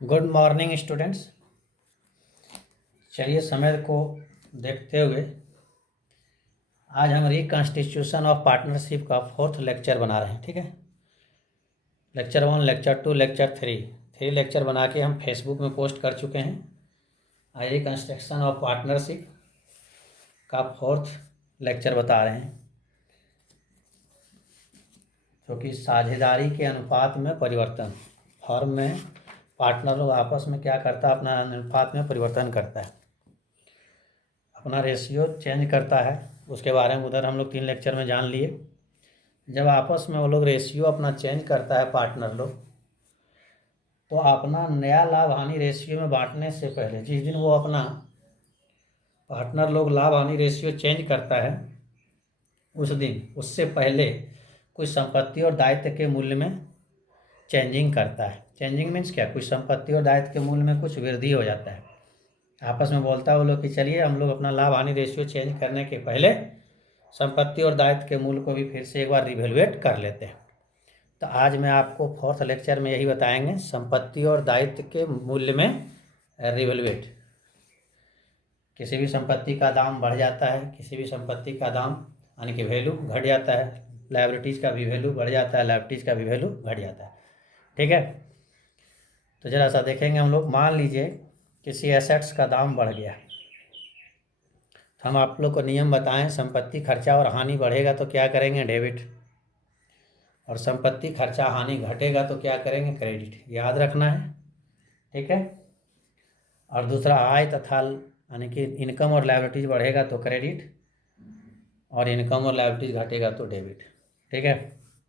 Good morning students. चलिए समय को देखते हुए आज हम रिकॉन्स्टिट्यूशन ऑफ पार्टनरशिप का 4th लेक्चर बना रहे हैं। ठीक है, लेक्चर 1, लेक्चर 2, लेक्चर 3 लेक्चर बना के हम फेसबुक में पोस्ट कर चुके हैं। आज रिकॉन्स्ट्रक्शन ऑफ पार्टनरशिप का 4th लेक्चर बता रहे हैं, जो कि साझेदारी के अनुपात में परिवर्तन। फर्म में पार्टनर लोग आपस में क्या करता है, अपना अनुपात में परिवर्तन करता है, अपना रेशियो चेंज करता है। उसके बारे में उधर हम लोग 3 लेक्चर में जान लिए। जब आपस में वो लोग रेशियो अपना चेंज करता है पार्टनर लोग, तो अपना नया लाभ हानि रेशियो में बांटने से पहले, जिस दिन वो अपना पार्टनर लोग लाभ हानि रेशियो चेंज करता है, उस दिन उससे पहले कुछ संपत्ति और दायित्व के मूल्य में चेंजिंग करता है। चेंजिंग मीन्स क्या? कुछ संपत्ति और दायित्व के मूल्य में कुछ वृद्धि हो जाता है। आपस में बोलता है वो लोग कि चलिए हम लोग अपना लाभ हानि रेशियो चेंज करने के पहले संपत्ति और दायित्व के मूल्य को भी फिर से एक बार रिवेलुएट कर लेते हैं। तो आज मैं आपको 4th लेक्चर में यही बताएंगे, संपत्ति और दायित्व के मूल्य में रिवेलुएट। किसी भी संपत्ति का दाम बढ़ जाता है, किसी भी संपत्ति का दाम यानी कि वैल्यू घट जाता है, लायबिलिटीज़ का भी वैल्यू बढ़ जाता है, लायबिलिटीज़ का भी वैल्यू घट जाता है। ठीक है, तो ज़रा सा देखेंगे हम लोग। मान लीजिए किसी एसेट्स का दाम बढ़ गया, तो हम आप लोग को नियम बताएं, संपत्ति खर्चा और हानि बढ़ेगा तो क्या करेंगे? डेबिट। और संपत्ति खर्चा हानि घटेगा तो क्या करेंगे? क्रेडिट। याद रखना है, ठीक है। और दूसरा, आय तथा यानी कि इनकम और लायबिलिटीज बढ़ेगा तो क्रेडिट, और इनकम और लायबिलिटीज घटेगा तो डेबिट। ठीक है,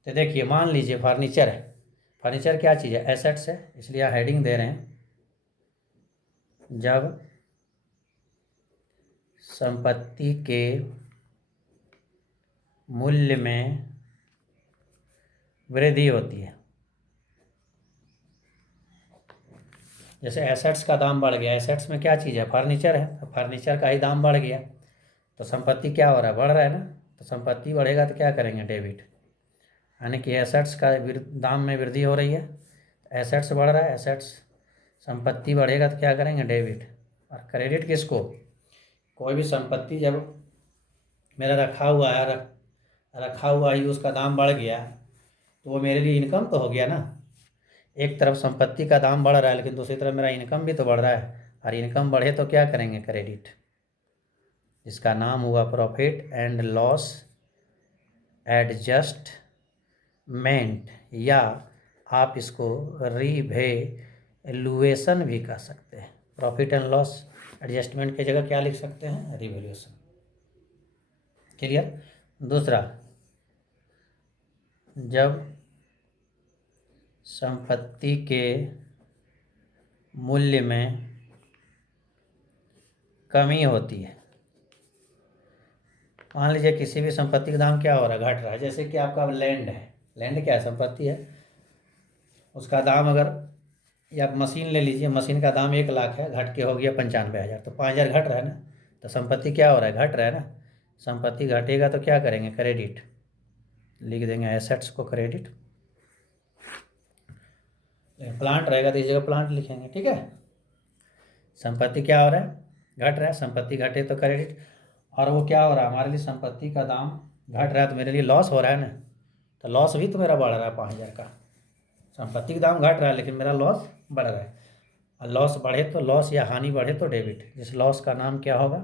तो देखिए मान लीजिए फर्नीचर है। फर्नीचर क्या चीज़ है? एसेट्स है, इसलिए हेडिंग दे रहे हैं, जब संपत्ति के मूल्य में वृद्धि होती है। जैसे एसेट्स का दाम बढ़ गया, एसेट्स में क्या चीज़ है? फर्नीचर है, तो फर्नीचर का ही दाम बढ़ गया तो संपत्ति क्या हो रहा है? बढ़ रहा है ना। तो संपत्ति बढ़ेगा तो क्या करेंगे? डेबिट। यानी कि एसेट्स का दाम में वृद्धि हो रही है, एसेट्स बढ़ रहा है, एसेट्स संपत्ति बढ़ेगा तो क्या करेंगे? डेबिट। और क्रेडिट किसको? कोई भी संपत्ति जब मेरा रखा हुआ है, रखा हुआ ही उसका दाम बढ़ गया तो वो मेरे लिए इनकम तो हो गया ना। एक तरफ संपत्ति का दाम बढ़ रहा है, लेकिन दूसरी तरफ मेरा इनकम भी तो बढ़ रहा है, और इनकम बढ़े तो क्या करेंगे? क्रेडिट। इसका नाम हुआ प्रॉफिट एंड लॉस एडजस्टमेंट, या आप इसको रिवैल्यूएशन भी कह सकते हैं। प्रॉफिट एंड लॉस एडजस्टमेंट की जगह क्या लिख सकते हैं? रिवैल्यूएशन। क्लियर। दूसरा, जब संपत्ति के मूल्य में कमी होती है, मान लीजिए किसी भी संपत्ति का दाम क्या हो रहा है? घट रहा है। जैसे कि आपका लैंड है, लैंड क्या है? संपत्ति है। उसका दाम अगर, या मशीन ले लीजिए, मशीन का दाम 1 लाख है, घट के हो गया 95,000, तो 5,000 घट रहा है ना। तो संपत्ति क्या हो रहा है? घट रहा है ना। संपत्ति घटेगा तो क्या करेंगे? क्रेडिट। लिख देंगे एसेट्स को क्रेडिट। प्लांट रहेगा तो इस जगह प्लांट लिखेंगे। ठीक है, संपत्ति क्या हो रहा है? घट रहा है। संपत्ति घटे तो क्रेडिट। और वो क्या हो रहा है? हमारे लिए संपत्ति का दाम घट रहा है तो मेरे लिए लॉस हो रहा है ना। तो लॉस भी तो मेरा बढ़ रहा है 5,000 का। संपत्ति का दाम घट रहा है लेकिन मेरा लॉस बढ़ रहा है। और लॉस बढ़े तो, लॉस या हानि बढ़े तो डेबिट। जिस लॉस का नाम क्या होगा?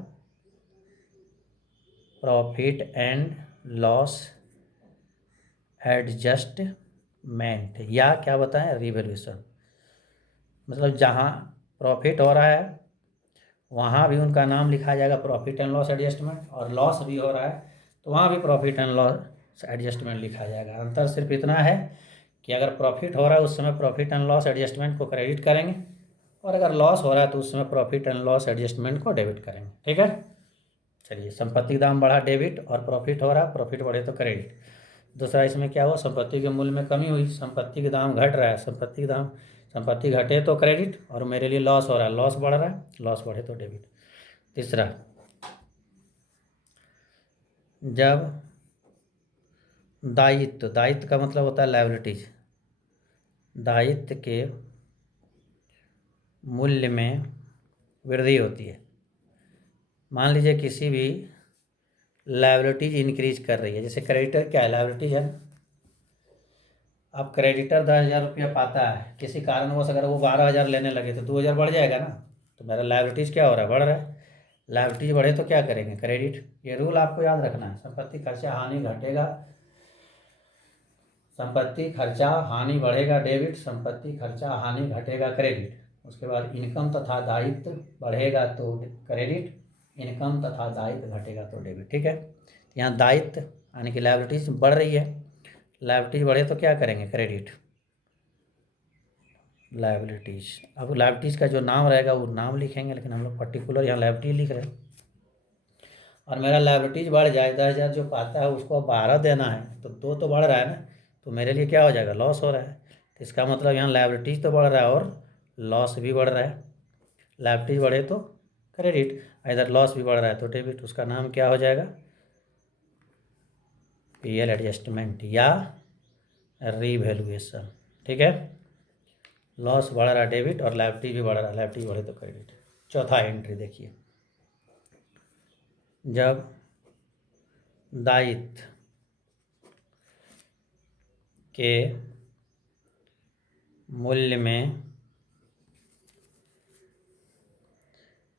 प्रॉफिट एंड लॉस एडजस्टमेंट, या क्या बताएं? रिवैल्यूएशन। मतलब जहाँ प्रॉफिट हो रहा है वहाँ भी उनका नाम लिखा जाएगा प्रॉफिट एंड लॉस एडजस्टमेंट, और लॉस भी हो रहा है तो वहाँ भी प्रॉफिट एंड लॉस एडजस्टमेंट लिखा जाएगा। अंतर सिर्फ इतना है कि अगर प्रॉफिट हो रहा है उस समय प्रॉफिट एंड लॉस एडजस्टमेंट को क्रेडिट करेंगे, और अगर लॉस हो रहा है तो उस समय प्रॉफिट एंड लॉस एडजस्टमेंट को डेबिट करेंगे। ठीक है, चलिए संपत्ति का दाम बढ़ा डेबिट, और प्रॉफिट हो रहा है, प्रॉफिट बढ़े तो क्रेडिट। दूसरा इसमें क्या हुआ? संपत्ति के मूल्य में कमी हुई, संपत्ति के दाम घट रहा है, संपत्ति घटे तो क्रेडिट, और मेरे लिए लॉस हो रहा है, लॉस बढ़ रहा है, लॉस बढ़े तो डेबिट। तीसरा, जब दायित्व, दायित्व का मतलब होता है लायबिलिटीज, दायित्व के मूल्य में वृद्धि होती है। मान लीजिए किसी भी लायबिलिटीज इंक्रीज कर रही है, जैसे क्रेडिटर क्या है, लायबिलिटीज है। अब क्रेडिटर 10,000 रुपया पाता है, किसी कारणवश अगर वो 12,000 लेने लगे तो 2,000 बढ़ जाएगा ना। तो मेरा लायबिलिटीज क्या हो रहा है, बढ़ रहा है। लायबिलिटीज बढ़े तो क्या करेंगे, क्रेडिट। ये रूल आपको याद रखना है। संपत्ति खर्चा हानि घटेगा, संपत्ति खर्चा हानि बढ़ेगा डेबिट, संपत्ति खर्चा हानि घटेगा क्रेडिट। उसके बाद इनकम तथा दायित्व बढ़ेगा तो क्रेडिट, इनकम तथा दायित्व घटेगा तो डेबिट। ठीक है, यहाँ दायित्व यानी कि लायबिलिटीज बढ़ रही है, लायबिलिटीज बढ़े तो क्या करेंगे, क्रेडिट लायबिलिटीज। अब लायबिलिटीज का जो नाम रहेगा वो नाम लिखेंगे, लेकिन हम लोग पर्टिकुलर यहाँ लायबिलिटी लिख रहे हैं। और मेरा लायबिलिटीज बढ़ जाए, 10,000 जो पाता है उसको 12 देना है, तो 2 तो बढ़ रहा है ना, तो मेरे लिए क्या हो जाएगा, लॉस हो रहा है। तो इसका मतलब यहाँ लायबिलिटीज तो बढ़ रहा है और लॉस भी बढ़ रहा है। लायबिलिटीज बढ़े तो क्रेडिट, इधर लॉस भी बढ़ रहा है तो डेबिट। उसका नाम क्या हो जाएगा, पीएल एडजस्टमेंट या रीवैल्यूएशन। ठीक है, लॉस बढ़ रहा है डेबिट और लायबिलिटी भी बढ़ रहा है, लायबिलिटी बढ़े तो क्रेडिट। चौथा एंट्री देखिए, जब दायित्व के मूल्य में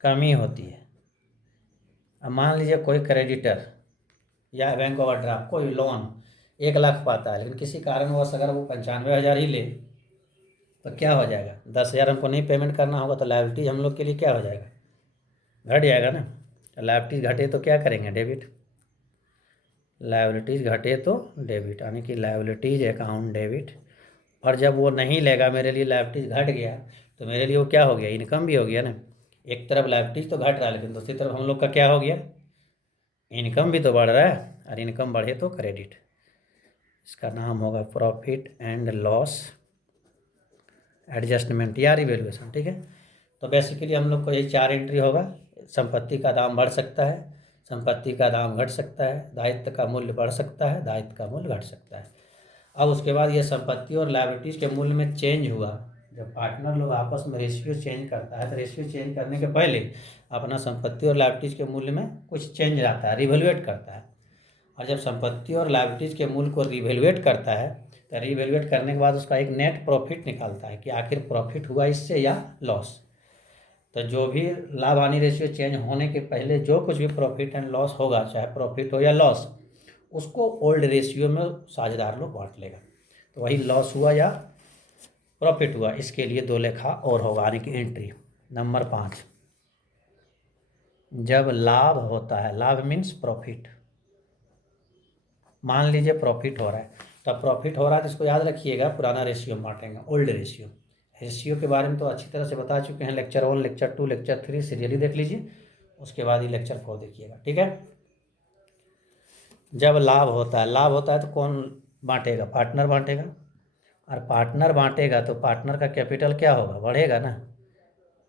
कमी होती है। अब मान लीजिए कोई क्रेडिटर या बैंक ओवरड्राफ्ट कोई लोन 1,00,000 पाता है, लेकिन किसी कारणवश अगर वो 95,000 ही ले तो क्या हो जाएगा, 10,000 हमको नहीं पेमेंट करना होगा, तो लायबिलिटी हम लोग के लिए क्या हो जाएगा, घट जाएगा ना। तो लायबिलिटीज घटे तो क्या करेंगे, डेबिट। लायबिलिटीज घटे तो डेबिट, यानी कि लायबिलिटीज अकाउंट डेबिट। और जब वो नहीं लेगा, मेरे लिए लायबिलिटीज घट गया, तो मेरे लिए वो क्या हो गया, इनकम भी हो गया ना। एक तरफ लायबिलिटीज तो घट रहा है, लेकिन दूसरी तरफ हम लोग का क्या हो गया, इनकम भी तो बढ़ रहा है, और इनकम बढ़े तो क्रेडिट। इसका नाम होगा प्रॉफिट एंड लॉस एडजस्टमेंट या रिवैल्यूएशन। ठीक है, तो बेसिकली हम लोग को ये 4 एंट्री होगा। संपत्ति का दाम बढ़ सकता है, संपत्ति का दाम घट सकता है, दायित्व का मूल्य बढ़ सकता है, दायित्व का मूल्य घट सकता है। अब उसके बाद ये संपत्ति और लायबिलिटीज के मूल्य में चेंज हुआ। जब पार्टनर लोग आपस में रेशियो चेंज करता है, तो रेशियो चेंज करने के पहले अपना संपत्ति और लायबिलिटीज के मूल्य में कुछ चेंज आता है, रिवैल्यूएट करता है। और जब संपत्ति और लायबिलिटीज के मूल्य को रिवैल्यूएट करता है, तो रिवैल्यूएट करने के बाद उसका एक नेट प्रॉफिट निकालता है कि आखिर प्रॉफिट हुआ इससे या लॉस। तो जो भी लाभ हानि रेशियो चेंज होने के पहले जो कुछ भी प्रॉफिट एंड लॉस होगा, चाहे प्रॉफिट हो या लॉस, उसको ओल्ड रेशियो में साझेदार लोग बांट लेगा। तो वही लॉस हुआ या प्रॉफिट हुआ, इसके लिए 2 लेखा और होगा, यानी कि एंट्री नंबर 5। जब लाभ होता है, लाभ मीन्स प्रॉफिट। मान लीजिए प्रॉफिट हो रहा है, तो प्रॉफिट हो रहा है तो इसको याद रखिएगा, पुराना रेशियो बांटेंगे, ओल्ड रेशियो। रेशियो के बारे में तो अच्छी तरह से बता चुके हैं, लेक्चर 1, लेक्चर 2, लेक्चर 3 सीरियली देख लीजिए, उसके बाद ही लेक्चर 4 देखिएगा। ठीक है, जब लाभ होता है तो कौन बांटेगा, पार्टनर बांटेगा। और पार्टनर बांटेगा तो पार्टनर का कैपिटल क्या होगा, बढ़ेगा ना।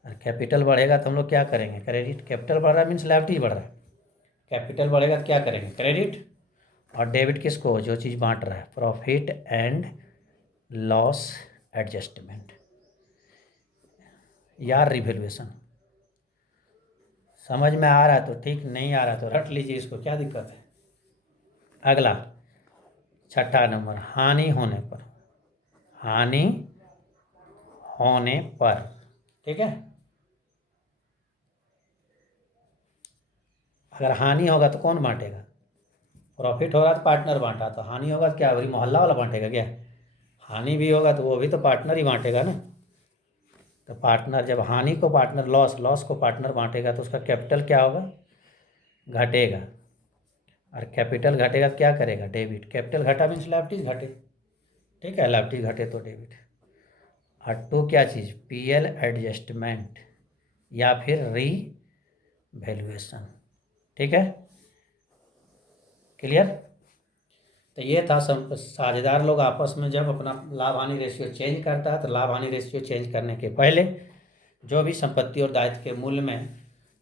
और कैपिटल बढ़ेगा तो हम लोग क्या करेंगे, क्रेडिट। कैपिटल बढ़ रहा है मीन्स लायबिलिटी बढ़ रहा है, कैपिटल बढ़ेगा तो क्या करेंगे, क्रेडिट। और डेबिट किसको, जो चीज़ बांट रहा है, प्रॉफिट एंड लॉस एडजस्टमेंट या रिवैल्यूएशन। समझ में आ रहा है तो ठीक, नहीं आ रहा तो रट लीजिए इसको, क्या दिक्कत है। अगला 6ठा नंबर, हानि होने पर। हानि होने पर, ठीक है, अगर हानि होगा तो कौन बांटेगा, प्रॉफिट होगा तो पार्टनर बांटा, तो हानि होगा तो क्या वही मोहल्ला वाला बांटेगा क्या। हानि भी होगा तो वो भी तो पार्टनर ही बांटेगा ना। तो पार्टनर, जब हानि को पार्टनर, लॉस को पार्टनर बांटेगा तो उसका कैपिटल क्या होगा, घटेगा। और कैपिटल घटेगा तो क्या करेगा, डेबिट। कैपिटल घटा मीन्स लायबिलिटीज घटे। ठीक है, लायबिलिटीज घटे तो डेबिट। और 2 क्या चीज़, पीएल एडजस्टमेंट या फिर री वैल्यूएशन। ठीक है, क्लियर। तो ये था साझेदार लोग आपस में जब अपना लाभ हानि रेशियो चेंज करता है, तो लाभ हानि रेशियो चेंज करने के पहले जो भी संपत्ति और दायित्व के मूल्य में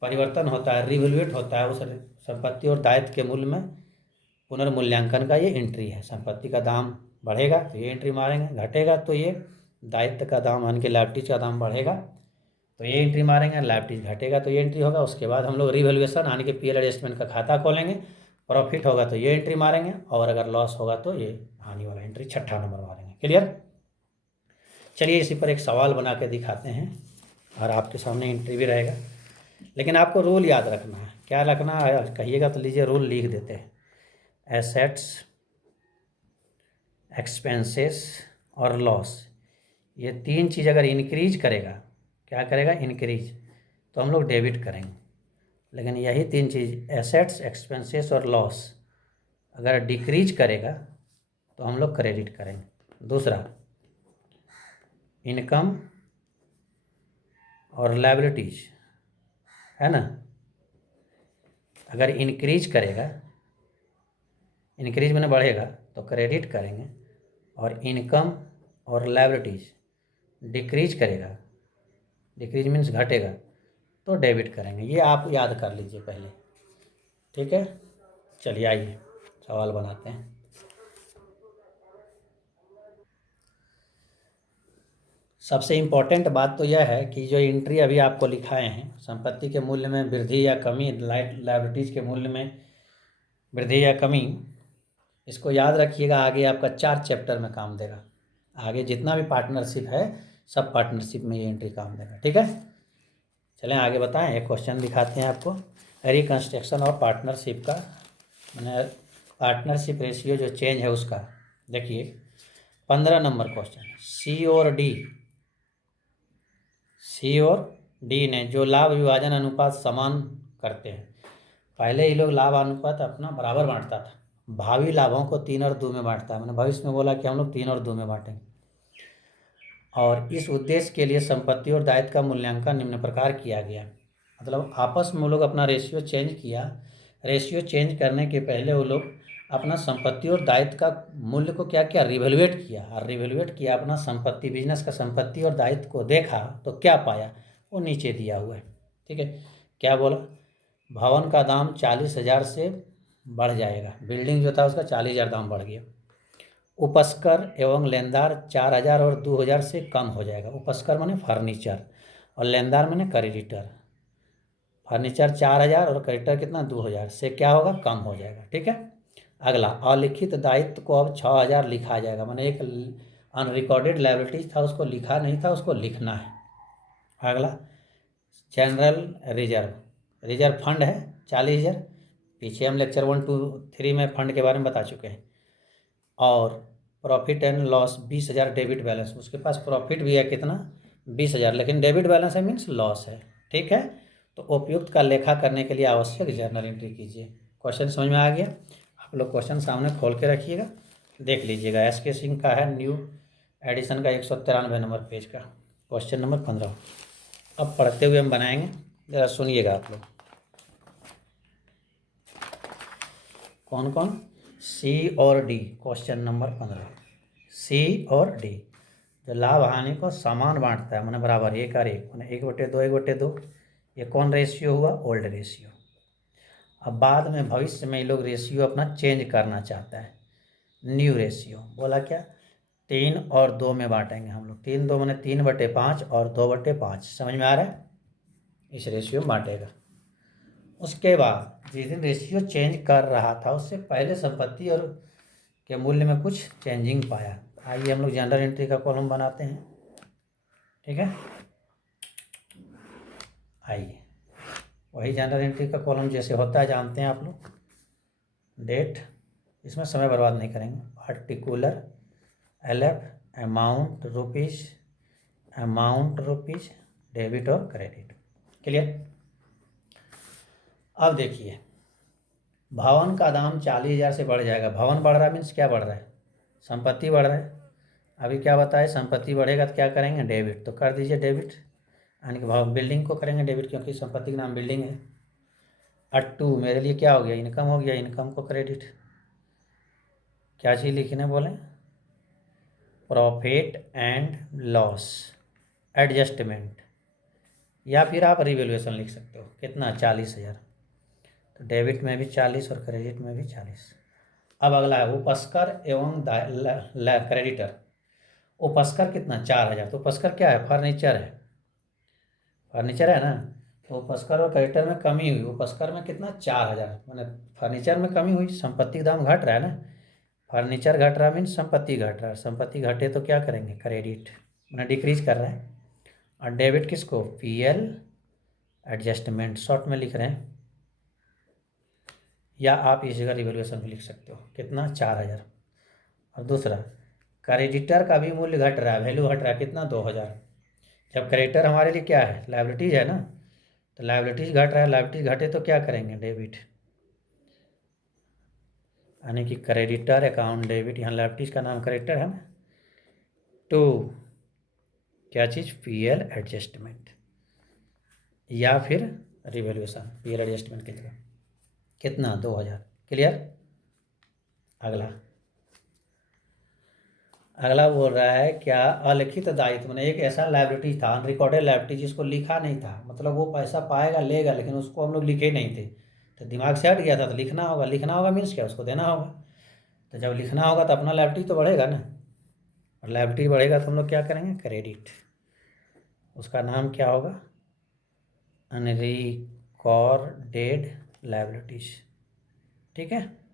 परिवर्तन होता है, रिवैल्यूएट होता है, उस संपत्ति और दायित्व के मूल्य में पुनर्मूल्यांकन का ये एंट्री है। संपत्ति का दाम बढ़ेगा तो ये एंट्री मारेंगे, घटेगा तो ये दायित्व का दाम यानी कि लायबिलिटीज का दाम बढ़ेगा तो ये एंट्री मारेंगे, लायबिलिटीज घटेगा तो ये एंट्री होगा। उसके बाद हम लोग रिवैल्यूएशन यानी कि पीएल एडजस्टमेंट का खाता खोलेंगे, प्रॉफिट होगा तो ये एंट्री मारेंगे, और अगर लॉस होगा तो ये हानि वाला एंट्री 6ठा नंबर मारेंगे। क्लियर? चलिए इसी पर एक सवाल बना के दिखाते हैं और आपके सामने एंट्री भी रहेगा, लेकिन आपको रूल याद रखना है। क्या रखना है कहिएगा तो लीजिए, रूल लिख देते हैं। एसेट्स, एक्सपेंसेस और लॉस, ये तीन चीज़ अगर इंक्रीज करेगा, क्या करेगा? इंक्रीज, तो हम लोग डेबिट करेंगे। लेकिन यही तीन चीज़ एसेट्स, एक्सपेंसेस और लॉस अगर डिक्रीज करेगा तो हम लोग क्रेडिट करेंगे। दूसरा, इनकम और लायबिलिटीज, है ना, अगर इंक्रीज करेगा, इंक्रीज मैंने बढ़ेगा तो क्रेडिट करेंगे, और इनकम और लायबिलिटीज डिक्रीज करेगा, डिक्रीज मीन्स घटेगा, तो डेबिट करेंगे। ये आप याद कर लीजिए पहले, ठीक है? चलिए आइए सवाल बनाते हैं। सबसे इम्पोर्टेंट बात तो यह है कि जो एंट्री अभी आपको लिखाए हैं, संपत्ति के मूल्य में वृद्धि या कमी, लायबिलिटीज के मूल्य में वृद्धि या कमी, इसको याद रखिएगा, आगे आपका 4 चैप्टर में काम देगा। आगे जितना भी पार्टनरशिप है, सब पार्टनरशिप में ये एंट्री काम देगा। ठीक है, चलें आगे बताएं। एक क्वेश्चन दिखाते हैं आपको, रिकंस्ट्रक्शन और पार्टनरशिप का, मैंने पार्टनरशिप रेशियो जो चेंज है उसका। देखिए 15 नंबर क्वेश्चन, सी और डी ने जो लाभ विभाजन अनुपात समान करते हैं। पहले ही लोग लाभ अनुपात अपना बराबर बांटता था, भावी लाभों को 3 और 2 में बांटता है। मैंने भविष्य में बोला कि हम लोग 3 और 2 में बांटेंगे, और इस उद्देश्य के लिए संपत्ति और दायित्व का मूल्यांकन निम्न प्रकार किया गया। मतलब आपस में वो लोग अपना रेशियो चेंज किया। रेशियो चेंज करने के पहले वो लोग अपना संपत्ति और दायित्व का मूल्य को क्या किया? रिवैल्यूएट किया, और रिवैल्यूएट किया अपना संपत्ति, बिजनेस का संपत्ति और दायित्व को देखा तो क्या पाया, वो नीचे दिया हुआ है। ठीक है, क्या बोला? भवन का दाम 40,000 से बढ़ जाएगा, बिल्डिंग जो था उसका 40,000 दाम बढ़ गया। उपस्कर एवं लेनदार 4,000 और 2,000 से कम हो जाएगा। उपस्कर माने फर्नीचर, और लेनदार माने क्रेडिटर। फर्नीचर 4,000 और क्रेडिटर कितना? 2,000 से क्या होगा? कम हो जाएगा। ठीक है, अगला, अलिखित दायित्व को अब 6,000 लिखा जाएगा। माने एक अनरिकॉर्डेड लायबिलिटीज था, उसको लिखा नहीं था, उसको लिखना है। अगला, जनरल रिजर्व, रिजर्व फंड है 40,000, पीछे हम लेक्चर 1, 2, 3 में फंड के बारे में बता चुके हैं। और profit and loss 20,000 debit balance, उसके पास प्रॉफिट भी है कितना? 20,000, लेकिन डेबिट बैलेंस है मीन्स लॉस है। ठीक है, तो उपयुक्त का लेखा करने के लिए आवश्यक जर्नल एंट्री कीजिए। क्वेश्चन समझ में आ गया? आप लोग क्वेश्चन सामने खोल के रखिएगा, देख लीजिएगा। एस के सिंह का है, न्यू एडिशन का 193 नंबर पेज का, क्वेश्चन नंबर 15। अब पढ़ते हुए हम बनाएंगे, ज़रा सुनिएगा आप लोग। कौन कौन? सी और डी, क्वेश्चन नंबर 15। सी और डी जो लाभ हानि को समान बांटता है, मैंने बराबर 1 और 1, मैंने 1/2, 1/2, ये कौन रेशियो हुआ? Old ratio. अब बाद में भविष्य में ये लोग रेशियो अपना चेंज करना चाहता है, न्यू रेशियो। बोला क्या? 3 और 2 में बांटेंगे हम लोग। 3 2 मैंने 3/5 और 2/5, समझ में आ रहा है? इस रेशियो में बांटेगा। उसके बाद जिस दिन रेशियो चेंज कर रहा था, उससे पहले संपत्ति और के मूल्य में कुछ चेंजिंग पाया। आइए हम लोग जनरल एंट्री का कॉलम बनाते हैं। ठीक है, आइए वही जनरल एंट्री का कॉलम जैसे होता है, जानते हैं आप लोग। डेट, इसमें समय बर्बाद नहीं करेंगे। Particular, LF, amount rupees, debit और क्रेडिट। क्लियर? अब देखिए, भवन का दाम 40,000 से बढ़ जाएगा। भवन बढ़ रहा है मीन्स क्या बढ़ रहा है? संपत्ति बढ़ रहा है। अभी क्या बताए? संपत्ति बढ़ेगा तो क्या करेंगे? डेबिट, तो कर दीजिए डेबिट, यानी कि भाव बिल्डिंग को करेंगे डेबिट, क्योंकि संपत्ति का नाम बिल्डिंग है। अट्टू मेरे लिए क्या हो गया? इनकम हो गया, इनकम को क्रेडिट। क्या चीज़ लिखने बोले? प्रॉफिट एंड लॉस एडजस्टमेंट, या फिर आप रिवैल्यूएशन लिख सकते हो। कितना? 40,000, तो डेबिट में भी 40 और क्रेडिट में भी 40। अब अगला है उपस्कर एवं क्रेडिटर। उपस्कर कितना? 4,000, तो उपस्कर क्या है? फर्नीचर है। फर्नीचर है ना, तो उपस्कर और क्रेडिटर में कमी हुई। उपस्कर में कितना 4000, मैंने फर्नीचर में कमी हुई, संपत्ति का दाम घट रहा है ना, फर्नीचर घट रहा मीन्स संपत्ति घट रहा है, संपत्ति घटे तो क्या करेंगे क्रेडिट, मैंने डिक्रीज कर रहा है। और डेबिट किसको, पीएल एडजस्टमेंट शॉर्ट में लिख रहे हैं, या आप इसी का रिवैल्यूएशन भी लिख सकते हो, कितना 4000। और दूसरा क्रेडिटर का भी मूल्य घट रहा है, वैल्यू घट रहा है, कितना 2000। जब क्रेडिटर हमारे लिए क्या है, लायबिलिटीज है ना, तो लायबिलिटीज घट रहा है, लायबिलिटीज घटे तो क्या करेंगे डेबिट, यानी कि क्रेडिटर अकाउंट डेबिट, यहाँ लायबिलिटीज का नाम क्रेडिटर है ना, तो क्या चीज़ पीएल एडजस्टमेंट या फिर रिवैल्यूएशन, पीएल एडजस्टमेंट की जगह कितना 2000। क्लियर। अगला अगला बोल रहा है क्या, अलिखित दायित्व, मैंने एक ऐसा लायबिलिटी था, अनरिकॉर्डेड लायबिलिटी जिसको लिखा नहीं था, मतलब वो पैसा पाएगा लेगा लेकिन उसको हम लोग लिखे नहीं थे, तो दिमाग से हट गया था, तो लिखना होगा। लिखना होगा मीन्स क्या, उसको देना होगा। तो जब लिखना होगा तो अपना लायबिलिटी तो बढ़ेगा ना, और लायबिलिटी बढ़ेगा तो हम लोग क्या करेंगे क्रेडिट, उसका नाम क्या होगा अनरिकॉर्डेड लायबिलिटीज। ठीक है,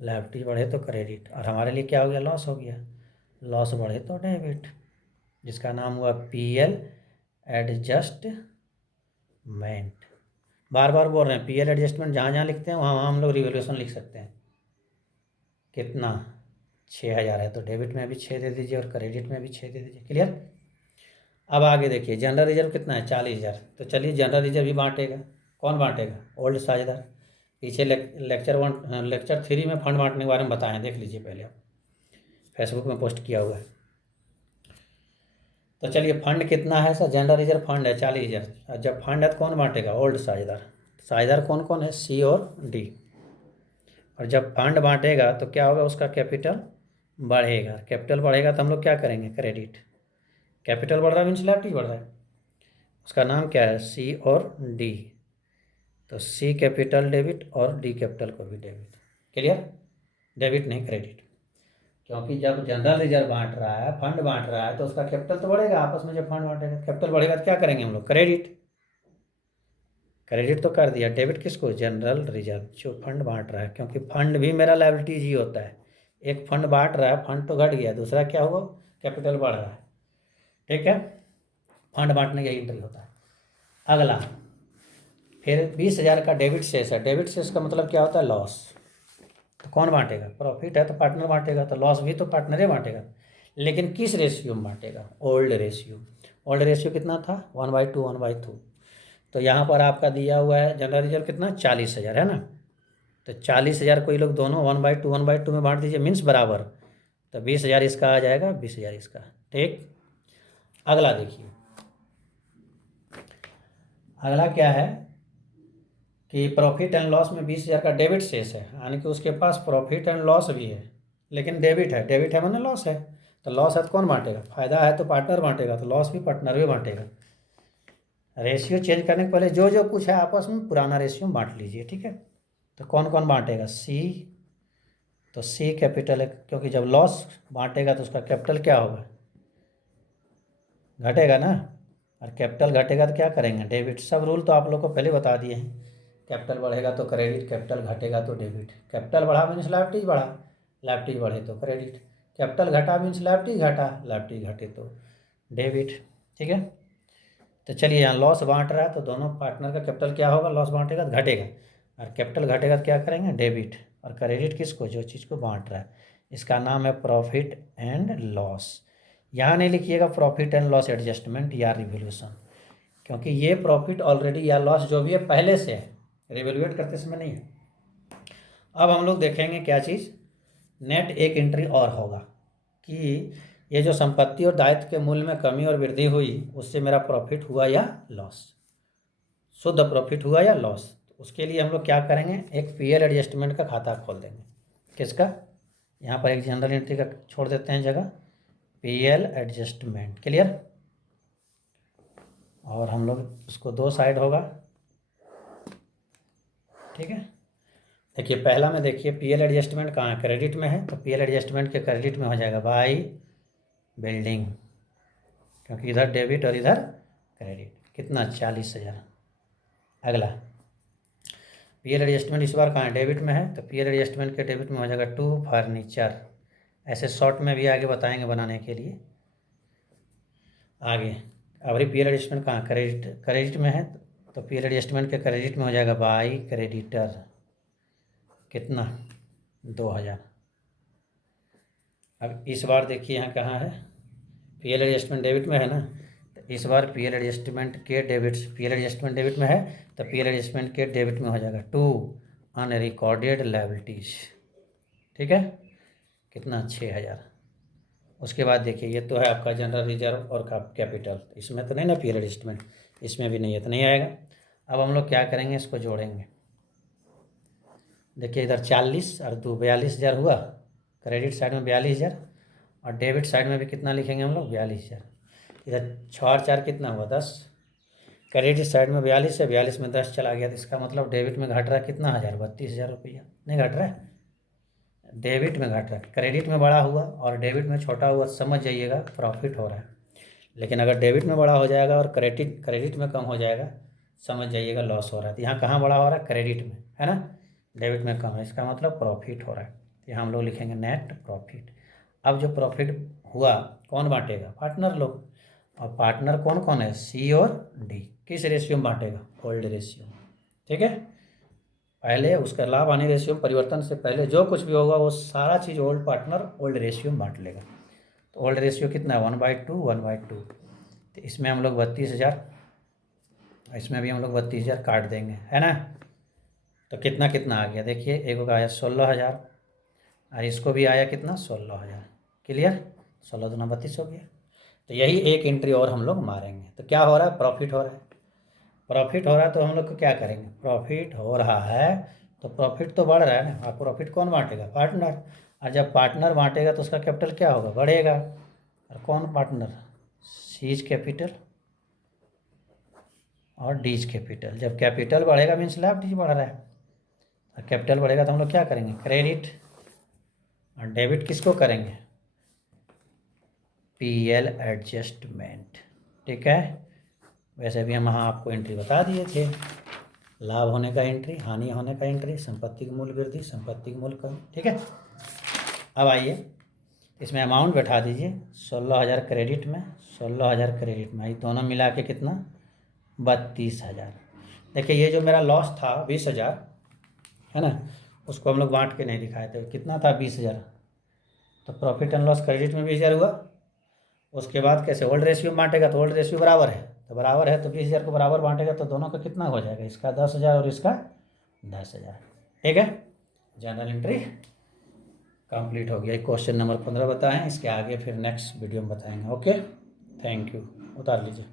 लायबिलिटी बढ़े तो क्रेडिट, और हमारे लिए क्या हो गया, लॉस हो गया, लॉस बढ़े तो डेबिट, जिसका नाम हुआ पीएल एडजस्टमेंट। बार बार बोल रहे हैं पीएल एडजस्टमेंट, जहाँ जहाँ लिखते हैं वहाँ वहाँ हम लोग रिवैल्यूएशन लिख सकते हैं। कितना 6000 है, तो डेबिट में भी 6 दे दीजिए और क्रेडिट में भी 6 दे दीजिए। क्लियर। अब आगे देखिए, जनरल रिजर्व कितना है 40000, तो चलिए जनरल रिजर्व भी बांटेगा। कौन बांटेगा, ओल्ड साझेदार। पीछे लेक्चर 3 में फंड बांटने के बारे में बताएं, देख लीजिए पहले, आप फेसबुक में पोस्ट किया हुआ है। तो चलिए फंड कितना है सर, जनरल रिजर्व फंड है 40000। जब फंड है तो कौन बांटेगा, ओल्ड साझेदार। साझेदार कौन कौन है, सी और डी। और जब फंड बांटेगा तो क्या होगा, उसका कैपिटल बढ़ेगा, कैपिटल बढ़ेगा तो हम लोग क्या करेंगे क्रेडिट। कैपिटल बढ़ रहा है मीन्स लायबिलिटी बढ़ रहा है, उसका नाम क्या है सी और डी। तो सी कैपिटल डेबिट और डी कैपिटल को भी डेबिट। क्लियर। डेबिट नहीं क्रेडिट, क्योंकि जब जनरल रिजर्व बांट रहा है, फंड बांट रहा है, तो उसका कैपिटल तो बढ़ेगा। आपस में जब फंड बांटेगा कैपिटल बढ़ेगा तो क्या करेंगे हम लोग क्रेडिट। क्रेडिट तो कर दिया, डेबिट किसको, जनरल रिजर्व जो फंड बांट रहा है, क्योंकि फंड भी मेरा लायबिलिटीज ही होता है। एक फंड बांट रहा है, फंड तो घट गया, दूसरा क्या हुआ कैपिटल बढ़ रहा है। ठीक है, फंड बांटने का एंट्री होता है। अगला फिर 20000 का डेबिट शेष है। डेबिट शेष का मतलब क्या होता है, लॉस। तो कौन बांटेगा, प्रॉफिट है तो पार्टनर बांटेगा, तो लॉस भी तो पार्टनर ही बांटेगा, लेकिन किस रेशियो में बांटेगा, ओल्ड रेशियो। ओल्ड रेशियो कितना था 1/2 1/2। तो यहाँ पर आपका दिया हुआ है जनरल रिजर्व कितना 40000 है ना, तो 40000 को ये लोग दोनों 1/2 में बांट दीजिए मीन्स बराबर, तो 20000 इसका आ जाएगा, 20000 इसका। ठीक। अगला देखिए, अगला क्या है कि प्रॉफिट एंड लॉस में 20000 का डेबिट शेष है, यानी कि उसके पास प्रॉफिट एंड लॉस भी है, लेकिन डेबिट है। डेबिट है माने लॉस है, तो लॉस है तो कौन बांटेगा, फायदा है तो पार्टनर बांटेगा, तो लॉस भी पार्टनर भी बांटेगा। रेशियो चेंज करने के पहले जो जो कुछ है आपस में पुराना रेशियो में बांट लीजिए। ठीक है, तो कौन कौन बांटेगा, सी, तो सी कैपिटल है, क्योंकि जब लॉस बांटेगा तो उसका कैपिटल क्या होगा, घटेगा ना, और कैपिटल घटेगा तो क्या करेंगे डेबिट। सब रूल तो आप लोग को पहले बता दिए हैं, कैपिटल बढ़ेगा तो क्रेडिट, कैपिटल घटेगा तो डेबिट। कैपिटल बढ़ा मीन्स लायबिलिटी बढ़ा, लायबिलिटी बढ़े तो क्रेडिट, कैपिटल घटा मीन्स लायबिलिटी घटा, लायबिलिटी घटे तो डेबिट। ठीक है, तो चलिए यहाँ लॉस बांट रहा है तो दोनों पार्टनर का कैपिटल क्या होगा, लॉस बांटेगा तो घटेगा, और कैपिटल घटेगा तो क्या करेंगे डेबिट, और क्रेडिट किसको, जो चीज़ को बांट रहा है। इसका नाम है प्रॉफिट एंड लॉस। यहाँ नहीं लिखिएगा प्रॉफिट एंड लॉस एडजस्टमेंट या रिवोल्यूशन, क्योंकि ये प्रॉफिट ऑलरेडी या लॉस जो भी है पहले से है, रिवोल्यूट करते समय नहीं है। अब हम लोग देखेंगे क्या चीज़, नेट एक एंट्री और होगा कि ये जो संपत्ति और दायित्व के मूल्य में कमी और वृद्धि हुई, उससे मेरा प्रॉफिट हुआ या लॉस, शुद्ध प्रॉफिट हुआ या लॉस। उसके लिए हम लोग क्या करेंगे, एक पीएल एडजस्टमेंट का खाता खोल देंगे। किसका, यहाँ पर एक जनरल एंट्री का छोड़ देते हैं जगह, पीएल एडजस्टमेंट। क्लियर। और हम लोग उसको 2 साइड होगा। ठीक है, देखिए पहला में देखिए पीएल एडजस्टमेंट कहाँ है, क्रेडिट में है, तो पीएल एडजस्टमेंट के क्रेडिट में हो जाएगा बाई बिल्डिंग, क्योंकि इधर डेबिट और इधर क्रेडिट। कितना 40,000। अगला पीएल एडजस्टमेंट इस बार कहाँ है, डेबिट में है, तो पीएल एडजस्टमेंट के डेबिट में हो जाएगा 2 फर्नीचर। ऐसे शॉर्ट में भी आगे बताएंगे बनाने के लिए आगे। अभी पीएल एडजस्टमेंट कहाँ, क्रेडिट में है, तो पीएल एडजस्टमेंट के क्रेडिट में हो जाएगा बाई क्रेडिटर, कितना 2,000। अब इस बार देखिए यहाँ कहाँ है, पीएल एडजस्टमेंट डेबिट में है ना, तो इस बार पीएल एडजस्टमेंट के डेबिट, पीएल एडजस्टमेंट डेबिट में है तो पीएल एडजस्टमेंट के डेबिट में हो जाएगा 2 अनरिकॉर्डेड लायबिलिटीज, ठीक है, कितना 6,000। उसके बाद देखिए ये तो है आपका जनरल रिजर्व और कैपिटल, इसमें तो नहीं ना पीएल एडजस्टमेंट, इसमें भी नहीं है तो नहीं आएगा। अब हम लोग क्या करेंगे, इसको जोड़ेंगे। देखिए इधर 40 और 2 42,000 हुआ, क्रेडिट साइड में 42,000 और डेबिट साइड में भी कितना लिखेंगे हम लोग 42,000। इधर 6 और 4 कितना हुआ 10, क्रेडिट साइड में 42 है, 42 में 10 चला गया, तो इसका मतलब डेबिट में घट रहा है कितना 32,000 रुपया, नहीं घट रहा है, डेबिट में घट रहा है। क्रेडिट में बड़ा हुआ और डेबिट में छोटा हुआ, समझ जाइएगा प्रॉफिट हो रहा है। लेकिन अगर डेबिट में बड़ा हो जाएगा और क्रेडिट में कम हो जाएगा, समझ जाइएगा लॉस हो रहा है। तो यहाँ कहाँ बड़ा हो रहा है, क्रेडिट में है ना, डेबिट में कम है, इसका मतलब प्रॉफिट हो रहा है। यहाँ हम लोग लिखेंगे नेट प्रॉफिट। अब जो प्रॉफिट हुआ कौन बांटेगा, पार्टनर लोग। और पार्टनर कौन कौन है, सी और डी। किस रेशियो में बांटेगा, ओल्ड रेशियो, ठीक है। पहले उसका लाभ हानि रेशियो में परिवर्तन से पहले जो कुछ भी होगा वो सारा चीज़ ओल्ड पार्टनर ओल्ड रेशियो में बांट लेगा। तो ओल्ड रेशियो कितना है 1/2 1/2। तो इसमें हम लोग 32,000, इसमें भी हम लोग 32,000 काट देंगे, है ना। तो कितना कितना आ गया, देखिए एक का आया 16,000 और इसको भी आया कितना 16,000। क्लियर, 16 दूना 32 हो गया। तो यही एक एंट्री और हम लोग मारेंगे। तो क्या हो रहा है, प्रॉफिट हो रहा है, प्रॉफिट हो रहा है। तो हम लोग को क्या करेंगे, प्रॉफिट हो रहा है तो प्रॉफिट तो बढ़ रहा है ना, और प्रॉफिट कौन बांटेगा, पार्टनर। और जब पार्टनर बांटेगा तो उसका कैपिटल क्या होगा, बढ़ेगा। और कौन पार्टनर, सीज कैपिटल और डीज कैपिटल। जब कैपिटल बढ़ेगा मीन्स लाइबिलिटी बढ़ रहा है, और कैपिटल बढ़ेगा तो हम लोग क्या करेंगे, क्रेडिट। और डेबिट किसको करेंगे, पीएल एडजस्टमेंट, ठीक है। वैसे भी हम यहाँ आपको एंट्री बता दिए थे, लाभ होने का एंट्री, हानि होने का एंट्री, संपत्ति की मूल्य वृद्धि, संपत्ति की मूल्य कमी, ठीक है। अब आइए इसमें अमाउंट बैठा दीजिए, 16,000 क्रेडिट में, 16,000 क्रेडिट में, ये दोनों मिला के कितना 32,000। देखिए ये जो मेरा लॉस था 20,000 है ना, उसको हम लोग बांट के नहीं दिखाए थे, कितना था 20,000। तो प्रॉफिट एंड लॉस क्रेडिट में 20,000 हुआ। उसके बाद कैसे ओल्ड रेशियो में बांटेगा, तो ओल्ड रेशियो बराबर है, तो बराबर है तो 20,000 को बराबर बांटेगा तो दोनों का कितना हो जाएगा, इसका 10,000 और इसका 10,000, ठीक है। जनरल एंट्री कंप्लीट हो गया। क्वेश्चन नंबर 15 बताएं, इसके आगे फिर नेक्स्ट वीडियो में बताएंगे। ओके, थैंक यू, उतार लीजिए।